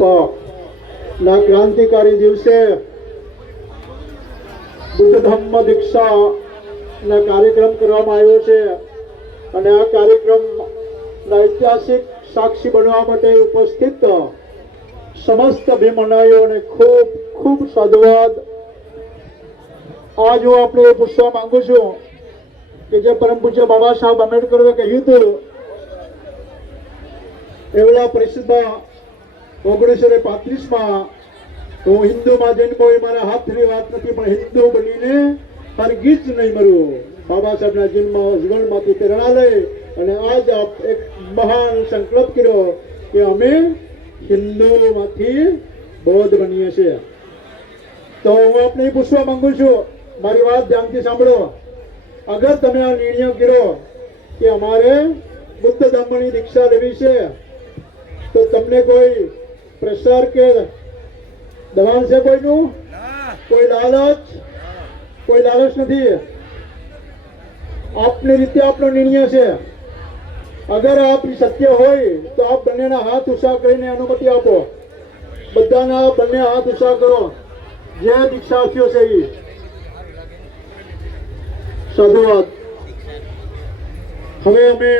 ના ક્રાંતિકારી દિવસે બુદ્ધ ધમ્મ દીક્ષા ના કાર્યક્રમ કરવામાં આવ્યો છે. અને આ કાર્યક્રમ ના ઐતિહાસિક સાક્ષી બનવા માટે ઉપસ્થિત સમસ્ત ભીમનાઈઓને ખૂબ ખૂબ સાધુવાદ. આજ હું આપણે પૂછવા માંગુ છું કે જે પરમ પૂજ્ય બાબા સાહેબ આંબેડકરે કહ્યું હતું એવડા પરિષદમાં ઓગણીસો ને પાંત્રીસમાં હું હિન્દુમાં જન્મ એ મારા હાથની વાત નથી, પણ હિન્દુ બનીને હરગીજ નહીં મરવું બાબા સાહેબના જન્મ જીવનમાંથી પ્રેરણા લઈ અને આજ આપ એક મહાન સંકલ્પ કર્યો કે અમે હિન્દુમાંથી બૌદ્ધ બનીએ છીએ. તો હું આપને પૂછવા માંગુ છું, મારી વાત ધ્યાનથી સાંભળો. અગર તમે આ નિર્ણય કર્યો કે અમારે બુદ્ધ ધર્મની દીક્ષા લેવી છે, તો તમને કોઈ પ્રેશર કે દબાણ છે કોઈનું? કોઈ લાલચ? કોઈ લાલચ નથી. આપની રીતે આપનો નિર્ણય છે. અગર આપ સત્ય હોય તો આપ બંનેના હાથ ઉષા કરીને અનુમતિ આપો. બધાના બંને હાથ ઉષા કરો. જે દીક્ષાર્થીઓ છે એ સાધુવાદ. હવે અમે